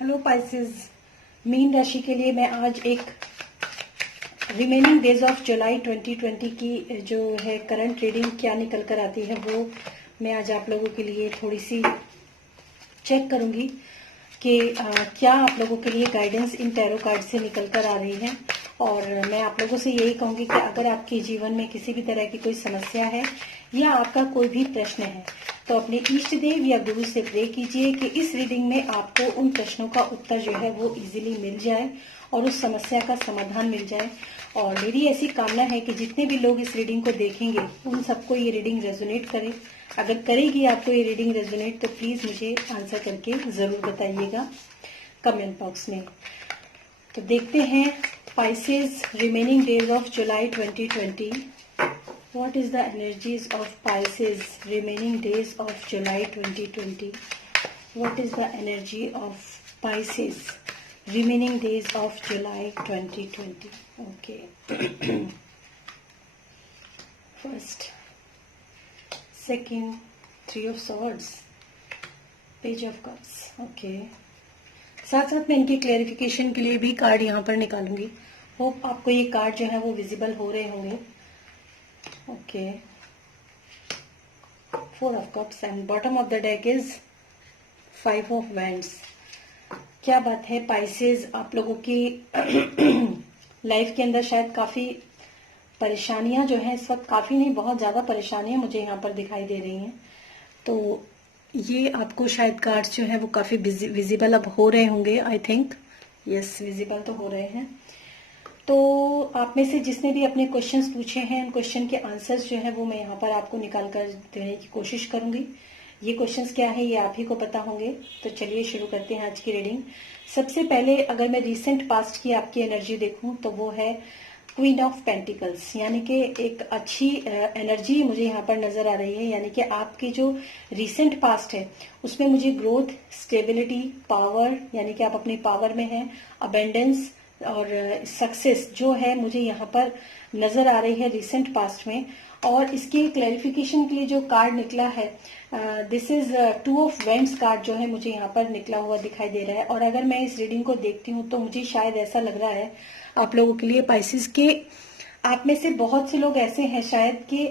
Hello Pisces, mean राशि के लिए मैं आज एक रिमेनिंग डेज ऑफ जुलाई 2020 की जो है करंट रीडिंग क्या निकल कर आती है वो मैं आज आप लोगों के लिए थोड़ी सी चेक करूंगी कि क्या आप लोगों के लिए गाइडेंस इन टैरो कार्ड से निकल कर आ रही है। और मैं आप लोगों से यही कहूंगी कि अगर आपके जीवन में किसी भी तरह की कोई समस्या है या आपका कोई भी प्रश्न है तो अपने इष्ट देव या गुरु से प्रे कीजिए कि इस रीडिंग में आपको उन प्रश्नों का उत्तर जो है वो इजीली मिल जाए और उस समस्या का समाधान मिल जाए। और मेरी ऐसी कामना है कि जितने भी लोग इस रीडिंग को देखेंगे उन सबको ये रीडिंग रेजोनेट करे। अगर करेगी आपको ये रीडिंग रेजोनेट तो प्लीज मुझे आंसर करके जरूर बताइएगा कमेंट बॉक्स में। तो देखते हैं Pisces remaining days of July 2020। What is the energies of Pisces remaining days of July 2020? What is the energy of Pisces remaining days of July 2020? Okay. First, second, Three of Swords, Page of Cups. Okay. साथ साथ मैं इनकी clarification के लिए भी card यहाँ पर निकालूंगी। Hope आपको ये कार्ड जो है वो विजिबल हो रहे होंगे। Okay, Four of Cups and bottom of the deck is Five of Wands. क्या बात है पाइसेस, आप लोगों की लाइफ के अंदर शायद काफी परेशानियां जो है इस वक्त, काफी नहीं बहुत ज्यादा परेशानियां मुझे यहाँ पर दिखाई दे रही हैं। तो ये आपको शायद कार्ड्स जो है वो काफी विजिबल अब हो रहे होंगे। आई थिंक यस, विजिबल तो हो रहे हैं। तो आप में से जिसने भी अपने क्वेश्चंस पूछे हैं उन क्वेश्चन के आंसर्स जो है वो मैं यहाँ पर आपको निकाल कर देने की कोशिश करूंगी। ये क्वेश्चंस क्या है ये आप ही को पता होंगे। तो चलिए शुरू करते हैं आज की रीडिंग। सबसे पहले अगर मैं रिसेंट पास्ट की आपकी एनर्जी देखूं तो वो है क्वीन ऑफ पेंटिकल्स, यानी कि एक अच्छी एनर्जी मुझे यहाँ पर नजर आ रही है। यानी कि आपकी जो रिसेंट पास्ट है उसमें मुझे ग्रोथ, स्टेबिलिटी, पावर, यानी कि आप अपनी पावर में हैं, अबेंडेंस और सक्सेस जो है मुझे यहाँ पर नजर आ रही है रिसेंट पास्ट में। और इसके क्लैरिफिकेशन के लिए जो कार्ड निकला है this is two of vends card जो है मुझे यहाँ पर निकला हुआ दिखाई दे रहा है। और अगर मैं इस रीडिंग को देखती हूँ तो मुझे शायद ऐसा लग रहा है आप लोगों के लिए पाइसेस के आप में से बहुत से लोग ऐसे हैं शायद कि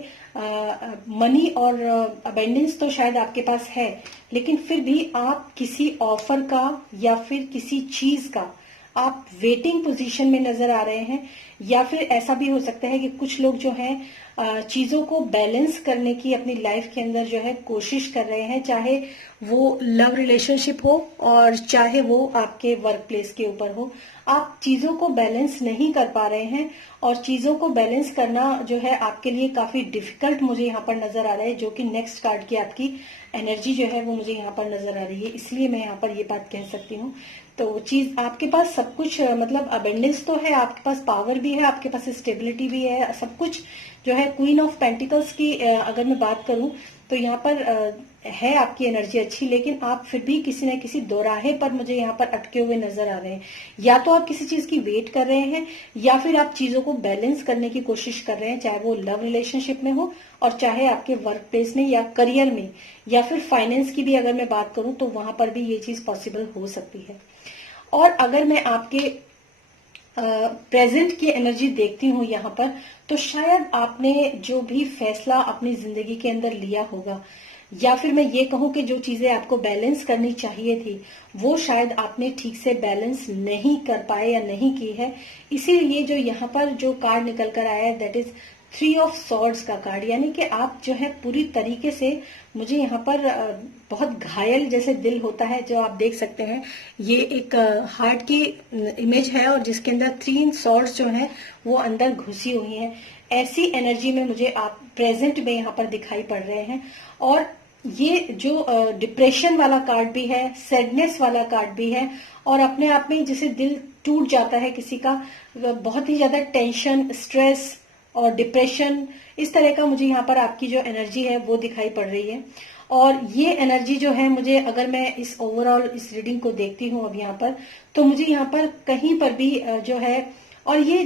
मनी और अबेंडेंस तो शायद आपके पास है, लेकिन फिर भी आप किसी ऑफर का या फिर किसी चीज का आप वेटिंग पोजीशन में नजर आ रहे हैं। या फिर ऐसा भी हो सकता है कि कुछ लोग जो हैं चीजों को बैलेंस करने की अपनी लाइफ के अंदर जो है कोशिश कर रहे हैं, चाहे वो लव रिलेशनशिप हो और चाहे वो आपके वर्क प्लेस के ऊपर हो। आप चीजों को बैलेंस नहीं कर पा रहे हैं और चीजों को बैलेंस करना जो है आपके लिए काफी डिफिकल्ट मुझे यहाँ पर नजर आ रहा है, जो कि नेक्स्ट कार्ड की आपकी एनर्जी जो है वो मुझे यहाँ पर नजर आ रही है। इसलिए मैं यहाँ पर ये बात कह सकती हूँ। तो चीज आपके पास सब कुछ मतलब अबेंडेंस तो है, आपके पास पावर भी है, आपके पास स्टेबिलिटी भी है, सब कुछ जो है। क्वीन ऑफ पेंटिकल्स की अगर मैं बात करूं तो यहाँ पर है आपकी एनर्जी अच्छी, लेकिन आप फिर भी किसी न किसी दोराहे पर मुझे यहाँ पर अटके हुए नजर आ रहे हैं। या तो आप किसी चीज की वेट कर रहे हैं या फिर आप चीजों को बैलेंस करने की कोशिश कर रहे हैं, चाहे वो लव रिलेशनशिप में हो और चाहे आपके वर्क प्लेस में या करियर में या फिर फाइनेंस की भी अगर मैं बात करूं तो वहां पर भी ये चीज पॉसिबल हो सकती है। और अगर मैं आपके प्रेजेंट की एनर्जी देखती हूँ यहाँ पर तो शायद आपने जो भी फैसला अपनी जिंदगी के अंदर लिया होगा या फिर मैं ये कहूँ कि जो चीजें आपको बैलेंस करनी चाहिए थी वो शायद आपने ठीक से बैलेंस नहीं कर पाए या नहीं की है। इसीलिए जो यहाँ पर जो कार्ड निकल कर आया है that is three of swords का कार्ड, यानी कि आप जो है पूरी तरीके से मुझे यहाँ पर बहुत घायल जैसे दिल होता है जो आप देख सकते हैं। ये एक हार्ट की इमेज है और जिसके अंदर थ्री सॉर्ड्स जो है वो अंदर घुसी हुई हैं। ऐसी एनर्जी में मुझे आप प्रेजेंट में यहाँ पर दिखाई पड़ रहे हैं। और ये जो डिप्रेशन वाला कार्ड भी है, सैडनेस वाला कार्ड भी है और अपने आप में जैसे दिल टूट जाता है किसी का, बहुत ही ज्यादा टेंशन, स्ट्रेस और डिप्रेशन, इस तरह का मुझे यहाँ पर आपकी जो एनर्जी है वो दिखाई पड़ रही है। और ये एनर्जी जो है मुझे अगर मैं इस ओवरऑल इस रीडिंग को देखती हूँ अब यहाँ पर तो मुझे यहाँ पर कहीं पर भी जो है और ये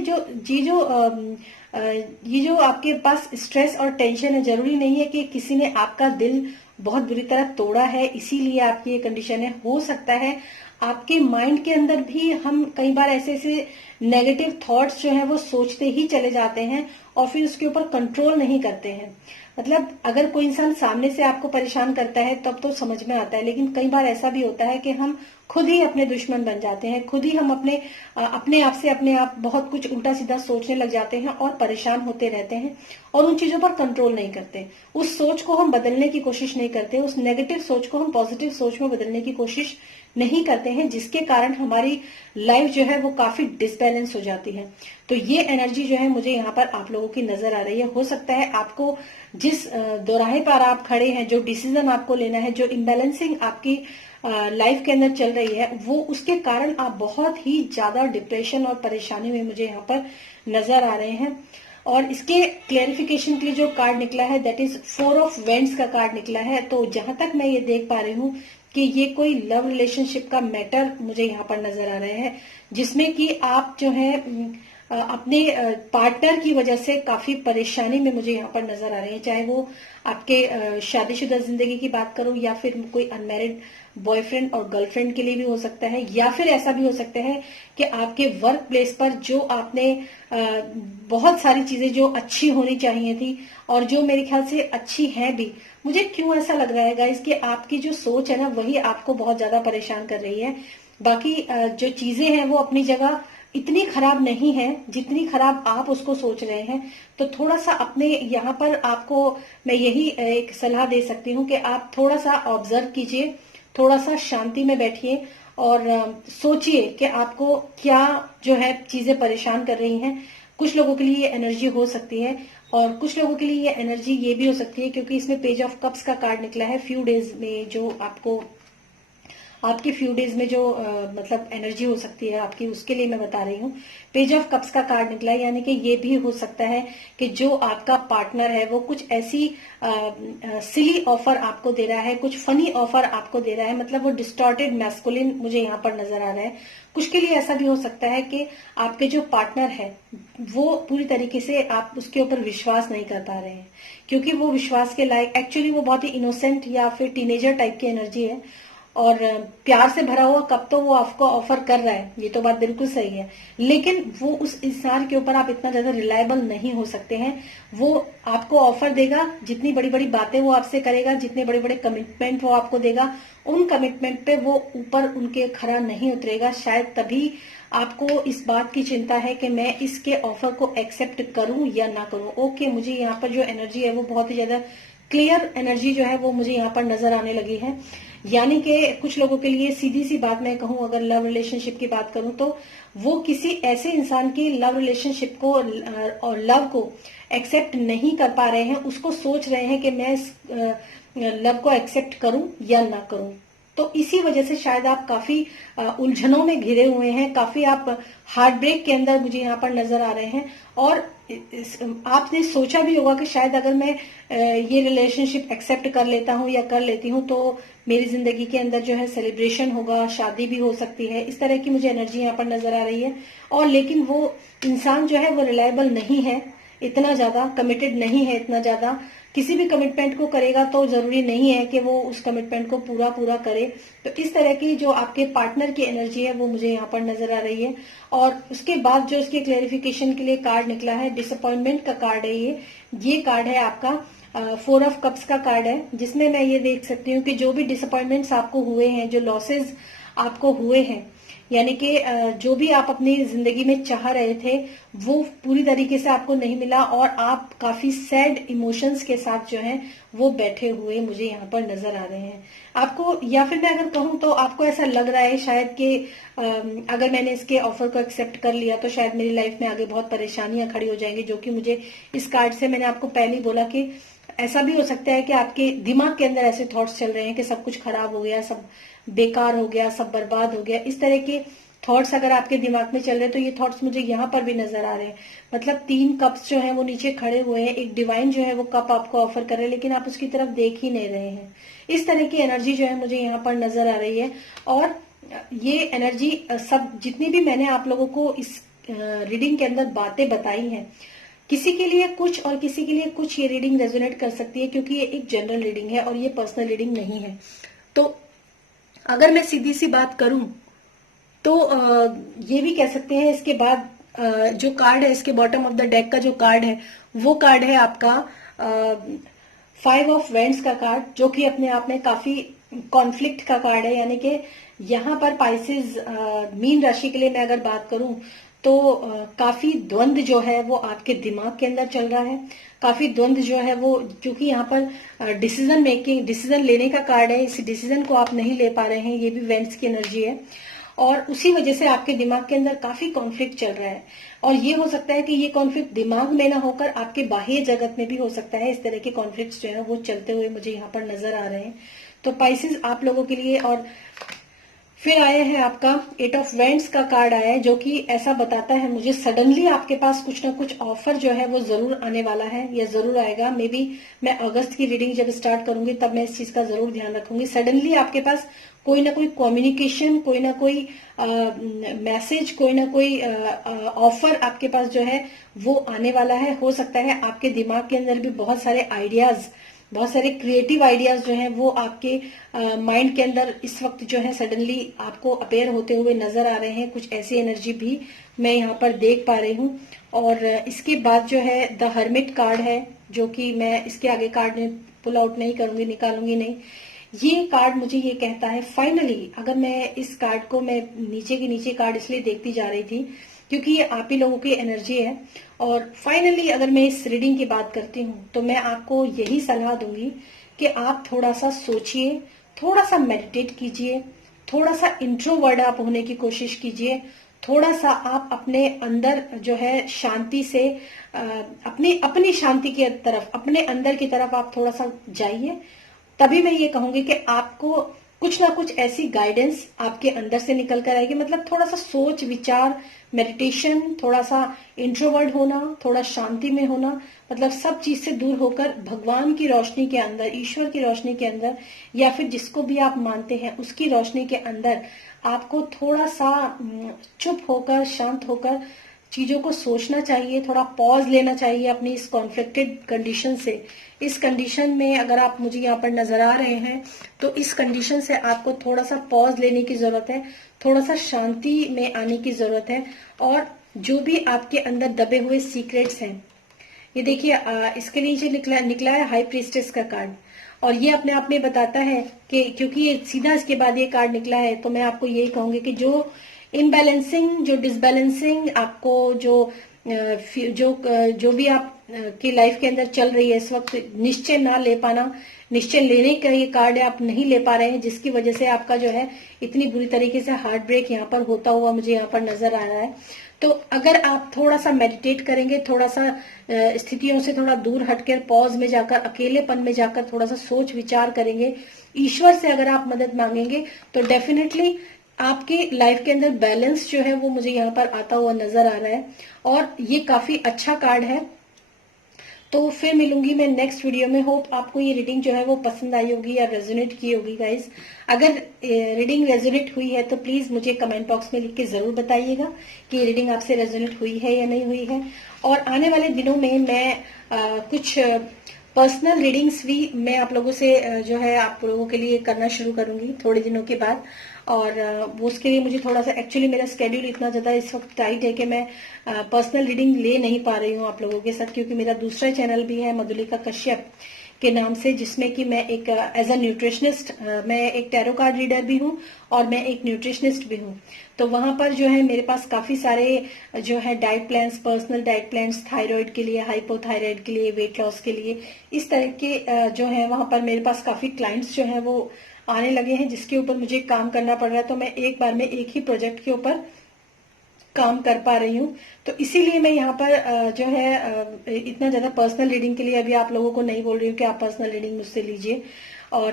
जो आपके पास स्ट्रेस और टेंशन है, जरूरी नहीं है कि किसी ने आपका दिल बहुत बुरी तरह तोड़ा है इसीलिए आपकी ये कंडीशन है। हो सकता है आपके माइंड के अंदर भी हम कई बार ऐसे ऐसे नेगेटिव थॉट्स जो है वो सोचते ही चले जाते हैं और फिर उसके ऊपर कंट्रोल नहीं करते हैं। मतलब अगर कोई इंसान सामने से आपको परेशान करता है तब तो समझ में आता है, लेकिन कई बार ऐसा भी होता है कि हम खुद ही अपने दुश्मन बन जाते हैं, खुद ही हम अपने आप से अपने आप बहुत कुछ उल्टा सीधा सोचने लग जाते हैं और परेशान होते रहते हैं और उन चीजों पर कंट्रोल नहीं करते। उस सोच को हम बदलने की कोशिश नहीं करते, उस नेगेटिव सोच को हम पॉजिटिव सोच में बदलने की कोशिश नहीं करते हैं, जिसके कारण हमारी लाइफ जो है वो काफी डिसबैलेंस हो जाती है। तो ये एनर्जी जो है मुझे यहाँ पर आप लोगों की नजर आ रही है। हो सकता है आपको जिस दोराहे पर आप खड़े हैं, जो डिसीजन आपको लेना है, जो इम्बैलेंसिंग आपकी लाइफ के अंदर चल रही है, वो उसके कारण आप बहुत ही ज्यादा डिप्रेशन और परेशानी में मुझे यहाँ पर नजर आ रहे हैं। और इसके क्लेरिफिकेशन के लिए जो कार्ड निकला है दैट इज 4 ऑफ वेंट्स का कार्ड निकला है। तो जहां तक मैं ये देख पा रही हूँ कि ये कोई लव रिलेशनशिप का मैटर मुझे यहाँ पर नजर आ रहे हैं, जिसमें कि आप जो है अपने पार्टनर की वजह से काफी परेशानी में मुझे यहाँ पर नजर आ रहे हैं। चाहे वो आपके शादीशुदा जिंदगी की बात करूं या फिर कोई अनमैरिड बॉयफ्रेंड और गर्लफ्रेंड के लिए भी हो सकता है, या फिर ऐसा भी हो सकता है कि आपके वर्क प्लेस पर जो आपने बहुत सारी चीजें जो अच्छी होनी चाहिए थी और जो मेरे ख्याल से अच्छी है भी, मुझे क्यों ऐसा लग रहा है गाइस कि आपकी जो सोच है ना वही आपको बहुत ज्यादा परेशान कर रही है। बाकी जो चीजें हैं वो अपनी जगह इतनी खराब नहीं है जितनी खराब आप उसको सोच रहे हैं। तो थोड़ा सा अपने यहाँ पर आपको मैं यही एक सलाह दे सकती हूँ कि आप थोड़ा सा ऑब्जर्व कीजिए, थोड़ा सा शांति में बैठिए और सोचिए कि आपको क्या जो है चीजें परेशान कर रही हैं। कुछ लोगों के लिए ये एनर्जी हो सकती है और कुछ लोगों के लिए ये एनर्जी ये भी हो सकती है, क्योंकि इसमें पेज ऑफ कप्स का कार्ड निकला है। फ्यू डेज में जो आपके फ्यू डेज में जो मतलब एनर्जी हो सकती है आपकी, उसके लिए मैं बता रही हूँ। पेज ऑफ कप्स का कार्ड निकला है, यानी कि ये भी हो सकता है कि जो आपका पार्टनर है वो कुछ ऐसी सिली ऑफर आपको दे रहा है, कुछ फनी ऑफर आपको दे रहा है, मतलब वो डिस्टॉर्टेड मैस्कुलिन मुझे यहाँ पर नजर आ रहा है। कुछ के लिए ऐसा भी हो सकता है कि आपके जो पार्टनर है वो पूरी तरीके से आप उसके ऊपर विश्वास नहीं कर पा रहे हैं, क्योंकि वो विश्वास के लायक, एक्चुअली वो बहुत ही इनोसेंट या फिर टीनेजर टाइप की एनर्जी है और प्यार से भरा हुआ कब तो वो आपको ऑफर कर रहा है, ये तो बात बिल्कुल सही है, लेकिन वो उस इंसान के ऊपर आप इतना ज्यादा रिलायबल नहीं हो सकते हैं। वो आपको ऑफर देगा, जितनी बड़ी बड़ी बातें वो आपसे करेगा, जितने बड़े बड़े कमिटमेंट वो आपको देगा, उन कमिटमेंट पे वो ऊपर उनके खरा नहीं उतरेगा। शायद तभी आपको इस बात की चिंता है कि मैं इसके ऑफर को एक्सेप्ट करूं या ना करूं। ओके, मुझे यहाँ पर जो एनर्जी है वो बहुत ही ज्यादा क्लियर एनर्जी जो है वो मुझे यहाँ पर नजर आने लगी है। यानी कि कुछ लोगों के लिए सीधी सी बात मैं कहूं, अगर लव रिलेशनशिप की बात करूं तो वो किसी ऐसे इंसान की लव रिलेशनशिप को और लव को एक्सेप्ट नहीं कर पा रहे हैं, उसको सोच रहे हैं कि मैं लव को एक्सेप्ट करूं या ना करूं। तो इसी वजह से शायद आप काफी उलझनों में घिरे हुए हैं, काफी आप हार्ट ब्रेक के अंदर मुझे यहाँ पर नजर आ रहे हैं। और आपने सोचा भी होगा कि शायद अगर मैं ये रिलेशनशिप एक्सेप्ट कर लेता हूँ या कर लेती हूँ तो मेरी जिंदगी के अंदर जो है सेलिब्रेशन होगा, शादी भी हो सकती है। इस तरह की मुझे एनर्जी यहाँ पर नजर आ रही है। और लेकिन वो इंसान जो है वो रिलायबल नहीं है, इतना ज्यादा कमिटेड नहीं है, इतना ज्यादा किसी भी कमिटमेंट को करेगा तो जरूरी नहीं है कि वो उस कमिटमेंट को पूरा पूरा करे। तो इस तरह की जो आपके पार्टनर की एनर्जी है वो मुझे यहाँ पर नजर आ रही है। और उसके बाद जो इसके क्लेरिफिकेशन के लिए कार्ड निकला है, डिसअपॉइंटमेंट का कार्ड है ये कार्ड है आपका 4 ऑफ कप्स का कार्ड है, जिसमें मैं ये देख सकती हूँ कि जो भी डिसअपॉइंटमेंट्स आपको हुए हैं, जो लॉसेज आपको हुए हैं, यानी कि जो भी आप अपनी जिंदगी में चाह रहे थे वो पूरी तरीके से आपको नहीं मिला और आप काफी सैड इमोशंस के साथ जो है वो बैठे हुए मुझे यहाँ पर नजर आ रहे हैं आपको। या फिर मैं अगर कहूँ तो आपको ऐसा लग रहा है शायद कि अगर मैंने इसके ऑफर को एक्सेप्ट कर लिया तो शायद मेरी लाइफ में आगे बहुत परेशानियां खड़ी हो जाएंगी, जो कि मुझे इस कार्ड से मैंने आपको पहले ही बोला कि ऐसा भी हो सकता है कि आपके दिमाग के अंदर ऐसे थॉट्स चल रहे हैं कि सब कुछ खराब हो गया, सब बेकार हो गया, सब बर्बाद हो गया। इस तरह के थॉट्स अगर आपके दिमाग में चल रहे हैं तो ये थॉट्स मुझे यहाँ पर भी नजर आ रहे हैं। मतलब 3 कप्स जो है वो नीचे खड़े हुए हैं, एक डिवाइन जो है वो कप आपको ऑफर कर रहे हैं, लेकिन आप उसकी तरफ देख ही नहीं रहे हैं। इस तरह की एनर्जी जो है मुझे यहाँ पर नजर आ रही है। और ये एनर्जी सब जितनी भी मैंने आप लोगों को इस रीडिंग के अंदर बातें बताई हैं, किसी के लिए कुछ और किसी के लिए कुछ ये रीडिंग रेजोनेट कर सकती है, क्योंकि ये एक जनरल रीडिंग है और ये पर्सनल रीडिंग नहीं है। तो अगर मैं सीधी सी बात करूं तो ये भी कह सकते हैं। इसके बाद जो कार्ड है, इसके बॉटम ऑफ द डेक का जो कार्ड है वो कार्ड है आपका 5 ऑफ वेंड्स का कार्ड, जो कि अपने आप में काफी कॉन्फ्लिक्ट का कार्ड है। यानी कि यहाँ पर पाइसेस मीन राशि के लिए मैं अगर बात करूं तो काफी द्वंद जो है वो आपके दिमाग के अंदर चल रहा है। काफी द्वंद जो है वो, क्योंकि यहाँ पर डिसीजन मेकिंग, डिसीजन लेने का कार्ड है, इस डिसीजन को आप नहीं ले पा रहे हैं, ये भी वेंट्स की एनर्जी है। और उसी वजह से आपके दिमाग के अंदर काफी कॉन्फ्लिक्ट चल रहा है। और ये हो सकता है कि ये कॉन्फ्लिक्ट दिमाग में ना होकर आपके बाह्य जगत में भी हो सकता है। इस तरह के कॉन्फ्लिक्ट्स जो है वो चलते हुए मुझे यहाँ पर नजर आ रहे हैं। तो पाइसेस आप लोगों के लिए। और फिर आया है आपका 8 ऑफ वेंट्स का कार्ड आया है, जो कि ऐसा बताता है मुझे सडनली आपके पास कुछ ना कुछ ऑफर जो है वो जरूर आने वाला है, या जरूर आएगा। मे बी मैं अगस्त की रीडिंग जब स्टार्ट करूंगी तब मैं इस चीज का जरूर ध्यान रखूंगी। सडनली आपके पास कोई ना कोई कम्युनिकेशन, कोई ना कोई मैसेज, कोई ना कोई ऑफर आपके पास जो है वो आने वाला है। हो सकता है आपके दिमाग के अंदर भी बहुत सारे आइडियाज, बहुत सारे क्रिएटिव आइडियाज जो हैं वो आपके माइंड के अंदर इस वक्त जो है सडनली आपको अपेयर होते हुए नजर आ रहे हैं। कुछ ऐसी एनर्जी भी मैं यहाँ पर देख पा रही हूँ। और इसके बाद जो है द हर्मिट कार्ड है, जो कि मैं इसके आगे कार्ड में पुल आउट नहीं करूंगी, निकालूंगी नहीं। ये कार्ड मुझे ये कहता है फाइनली, अगर मैं इस कार्ड को, मैं नीचे के नीचे कार्ड इसलिए देखती जा रही थी क्योंकि ये आप ही लोगों की एनर्जी है। और फाइनली अगर मैं इस रीडिंग की बात करती हूँ तो मैं आपको यही सलाह दूंगी कि आप थोड़ा सा सोचिए, थोड़ा सा मेडिटेट कीजिए, थोड़ा सा इंट्रोवर्ट आप होने की कोशिश कीजिए। थोड़ा सा आप अपने अंदर जो है शांति से अपनी शांति की तरफ, अपने अंदर की तरफ आप थोड़ा सा जाइए। तभी मैं ये कहूंगी कि आपको कुछ ना कुछ ऐसी गाइडेंस आपके अंदर से निकल कर आएगी। मतलब थोड़ा सा सोच विचार, मेडिटेशन, थोड़ा सा इंट्रोवर्ट होना, थोड़ा शांति में होना, मतलब सब चीज से दूर होकर भगवान की रोशनी के अंदर, ईश्वर की रोशनी के अंदर, या फिर जिसको भी आप मानते हैं उसकी रोशनी के अंदर आपको थोड़ा सा चुप होकर, शांत होकर चीजों को सोचना चाहिए। थोड़ा पॉज लेना चाहिए अपनी इस कॉन्फ्लिक्टेड कंडीशन से। इस कंडीशन में अगर आप मुझे यहाँ पर नजर आ रहे हैं तो इस कंडीशन से आपको थोड़ा सा पॉज लेने की जरूरत है, थोड़ा सा शांति में आने की जरूरत है। और जो भी आपके अंदर दबे हुए सीक्रेट्स हैं, ये देखिए इसके नीचे निकला है हाई प्रीस्टेस का कार्ड। और ये अपने आप में बताता है कि, क्योंकि ये सीधा इसके बाद ये कार्ड निकला है, तो मैं आपको यही कहूंगी कि जो इनबैलेंसिंग, जो डिसबैलेंसिंग आपको जो भी आप की लाइफ के अंदर चल रही है इस वक्त, निश्चय ना ले पाना, निश्चय लेने का ये कार्ड है, आप नहीं ले पा रहे हैं, जिसकी वजह से आपका जो है इतनी बुरी तरीके से हार्ट ब्रेक यहाँ पर होता हुआ मुझे यहाँ पर नजर आ रहा है। तो अगर आप थोड़ा सा मेडिटेट करेंगे, थोड़ा सा स्थितियों से थोड़ा दूर हटकर पॉज में जाकर, अकेलेपन में जाकर थोड़ा सा सोच विचार करेंगे, ईश्वर से अगर आप मदद मांगेंगे, तो डेफिनेटली आपकी लाइफ के अंदर बैलेंस जो है वो मुझे यहाँ पर आता हुआ नजर आ रहा है। और ये काफी अच्छा कार्ड है। तो फिर मिलूंगी मैं नेक्स्ट वीडियो में। होप आपको ये रीडिंग जो है वो पसंद आई होगी या रेजोनेट की होगी गाइज। अगर रीडिंग रेजोनेट हुई है तो प्लीज मुझे कमेंट बॉक्स में लिख के जरूर बताइएगा कि ये रीडिंग आपसे रेजोनेट हुई है या नहीं हुई है। और आने वाले दिनों में मैं कुछ पर्सनल रीडिंग्स भी मैं आप लोगों से जो है आप लोगों के लिए करना शुरू करूंगी थोड़े दिनों के बाद। और वो उसके लिए मुझे थोड़ा सा, एक्चुअली मेरा स्केड्यूल इतना ज्यादा इस वक्त टाइट है कि मैं पर्सनल रीडिंग ले नहीं पा रही हूँ आप लोगों के साथ, क्योंकि मेरा दूसरा चैनल भी है मधुलिका कश्यप के नाम से, जिसमें कि मैं एक एज अ न्यूट्रिशनिस्ट, मैं एक टैरो कार्ड रीडर भी हूँ और मैं एक न्यूट्रिशनिस्ट भी हूँ। तो वहां पर जो है मेरे पास काफी सारे जो है diet plans, personal diet plans, thyroid के लिए, हाइपोथायराइड के लिए, वेट लॉस के लिए, इस तरह के जो है वहां पर मेरे पास काफी क्लाइंट्स जो है वो आने लगे हैं, जिसके ऊपर मुझे काम करना पड़ रहा है। तो मैं एक बार में एक ही प्रोजेक्ट के ऊपर काम कर पा रही हूँ। तो इसीलिए मैं यहाँ पर जो है इतना ज्यादा पर्सनल रीडिंग के लिए अभी आप लोगों को नहीं बोल रही हूँ कि आप पर्सनल रीडिंग मुझसे लीजिए। और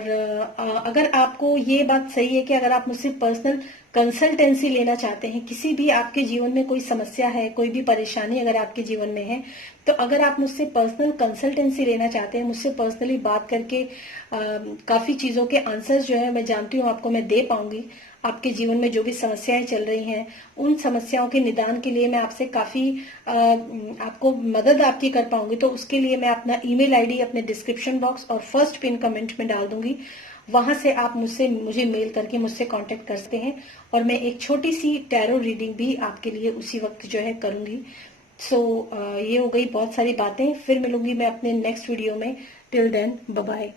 अगर आपको ये बात सही है कि अगर आप मुझसे पर्सनल कंसल्टेंसी लेना चाहते हैं, किसी भी आपके जीवन में कोई समस्या है, कोई भी परेशानी अगर आपके जीवन में है, तो अगर आप मुझसे पर्सनल कंसल्टेंसी लेना चाहते हैं, मुझसे पर्सनली बात करके काफी चीजों के आंसर्स जो है मैं जानती हूँ आपको मैं दे पाऊंगी। आपके जीवन में जो भी समस्याएं चल रही हैं, उन समस्याओं के निदान के लिए मैं आपसे काफी आपको मदद आपकी कर पाऊंगी। तो उसके लिए मैं अपना ईमेल आईडी अपने डिस्क्रिप्शन बॉक्स और फर्स्ट पिन कमेंट में डाल दूंगी। वहां से आप मुझे मेल करके मुझसे कांटेक्ट कर सकते हैं, और मैं एक छोटी सी टैरो रीडिंग भी आपके लिए उसी वक्त जो है करूंगी। ये हो गई बहुत सारी बातें। फिर मिलूंगी मैं अपने नेक्स्ट वीडियो में। Till then, bye bye.